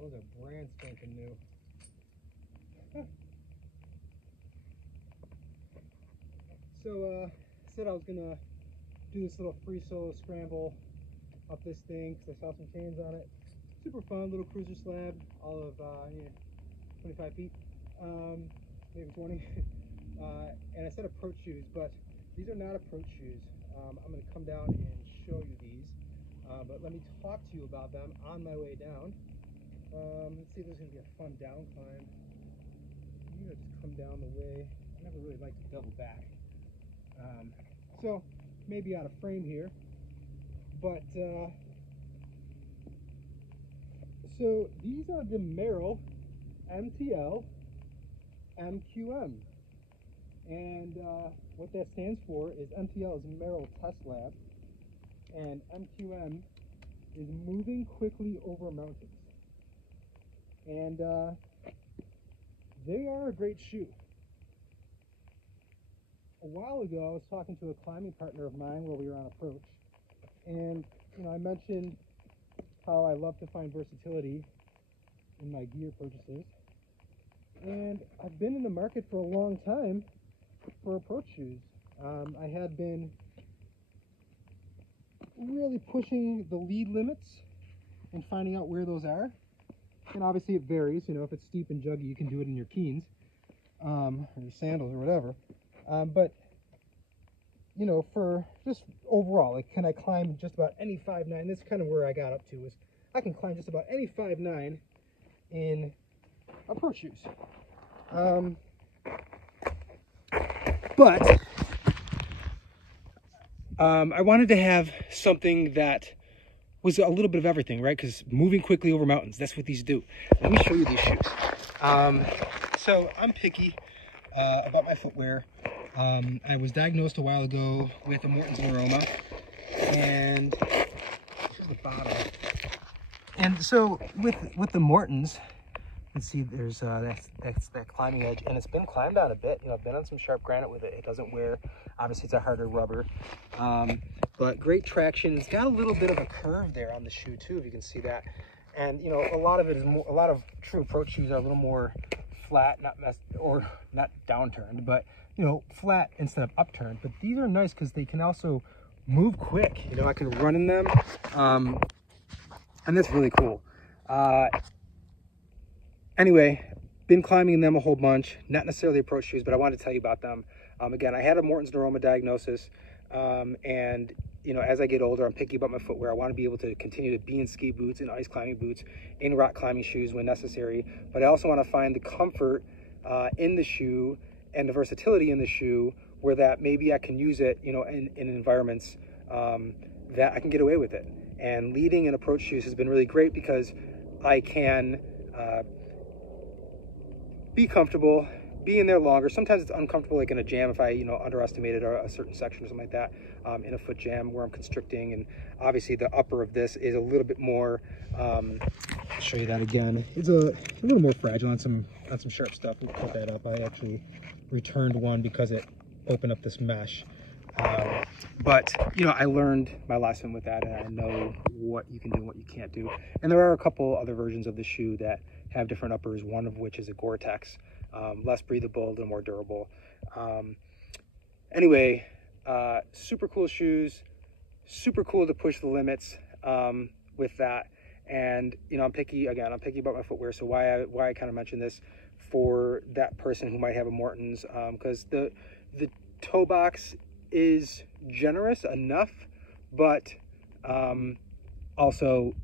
those are brand spanking new. So, said I was gonna do this little free solo scramble up this thing because I saw some chains on it. Super fun, little cruiser slab, all of 25 feet, maybe 20. And I said approach shoes, but these are not approach shoes. I'm going to come down and show you these, but let me talk to you about them on my way down. Let's see if there's going to be a fun down climb. I'm going to just come down the way. I never really like to double back. So maybe out of frame here, but so these are the Merrell MTL MQM, and what that stands for is MTL is Merrell Test Lab, and MQM is moving quickly over mountains, and they are a great shoe. A while ago, I was talking to a climbing partner of mine while we were on approach, and I mentioned how I love to find versatility in my gear purchases, and I've been in the market for a long time for approach shoes. I had been really pushing the lead limits and finding out where those are, and obviously it varies. If it's steep and juggy, you can do it in your Keens or your sandals or whatever. But for just overall, like, can I climb just about any 5'9"? That's kind of where I got up to, is I can climb just about any 5'9" in approach shoes. But I wanted to have something that was a little bit of everything, right? Because moving quickly over mountains, that's what these do. Let me show you these shoes. So I'm picky about my footwear. I was diagnosed a while ago with a Morton's neuroma, and here's the bottom. And so with the Morton's, let's see, there's that's that climbing edge, and it's been climbed on a bit. I've been on some sharp granite with it. It doesn't wear. Obviously, it's a harder rubber, but great traction. It's got a little bit of a curve there on the shoe too, if you can see that. And a lot of it is more. A lot of true approach shoes are a little more flat, not downturned, but flat instead of upturned. But these are nice because they can also move quick. I can run in them, and that's really cool. Anyway, been climbing in them a whole bunch. Not necessarily approach shoes, but I wanted to tell you about them. Again, I had a Morton's neuroma diagnosis, and as I get older, I'm picky about my footwear. I want to be able to continue to be in ski boots and ice climbing boots, in rock climbing shoes when necessary. But I also want to find the comfort in the shoe and the versatility in the shoe, where that maybe I can use it, in environments that I can get away with it. And leading in approach shoes has been really great because I can be comfortable, be in there longer. Sometimes it's uncomfortable, like in a jam, if I underestimated a certain section or something like that, in a foot jam where I'm constricting. And obviously the upper of this is a little bit more, I'll show you that again. It's a little more fragile on some sharp stuff. We'll put that up. I actually returned one because it opened up this mesh. But I learned my lesson with that, and I know what you can do and what you can't do. And there are a couple other versions of the shoe that have different uppers, one of which is a Gore-Tex, less breathable and more durable. Anyway, super cool shoes, super cool to push the limits with that. And I'm picky about my footwear. So why I kind of mentioned this for that person who might have a Morton's, because the toe box is generous enough, but also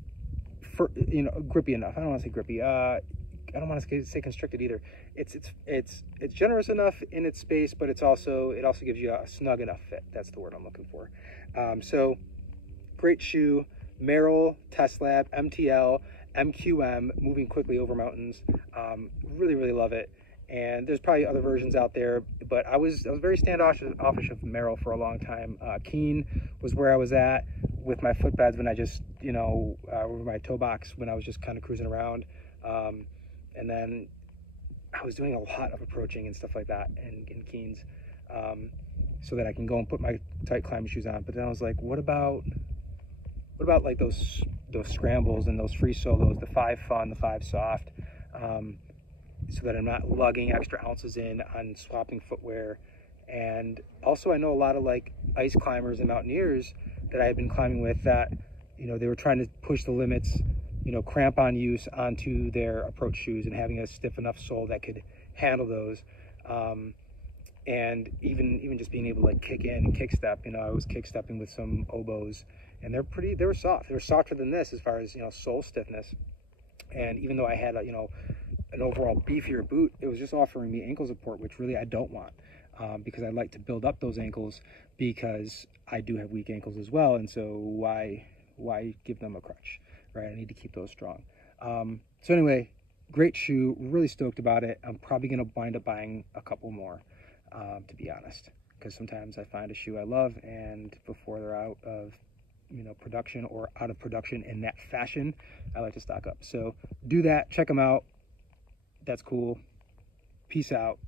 grippy enough. I don't want to say grippy. I don't want to say constricted either. It's generous enough in its space, but it also gives you a snug enough fit. That's the word I'm looking for. So great shoe, Merrell Test Lab MTL MQM, moving quickly over mountains. Really love it. And there's probably other versions out there, but I was very standoffish of Merrell for a long time. Keen was where I was at with my footpads when I just, over my toe box when I was just kind of cruising around. And then I was doing a lot of approaching and stuff like that in Keens, so that I can go and put my tight climbing shoes on. But then I was like, what about like those those scrambles and those free solos, the 5 fun, the 5 soft, so that I'm not lugging extra ounces in on swapping footwear. And also I know a lot of like ice climbers and mountaineers that I had been climbing with that, you know, they were trying to push the limits, you know, crampon use onto their approach shoes and having a stiff enough sole that could handle those. And even just being able to like kick in and kick step, you know, I was kick stepping with some oboes, and they were soft. They were softer than this as far as, you know, sole stiffness. And even though I had a, you know, an overall beefier boot, it was just offering me ankle support, which really I don't want, because I like to build up those ankles because I do have weak ankles as well. And so why give them a crutch, right? I need to keep those strong. So anyway, great shoe, really stoked about it. I'm probably going to wind up buying a couple more, to be honest, because sometimes I find a shoe I love, and before they're out of, you know, production or out of production in that fashion, I like to stock up. So do that, check them out. That's cool. Peace out.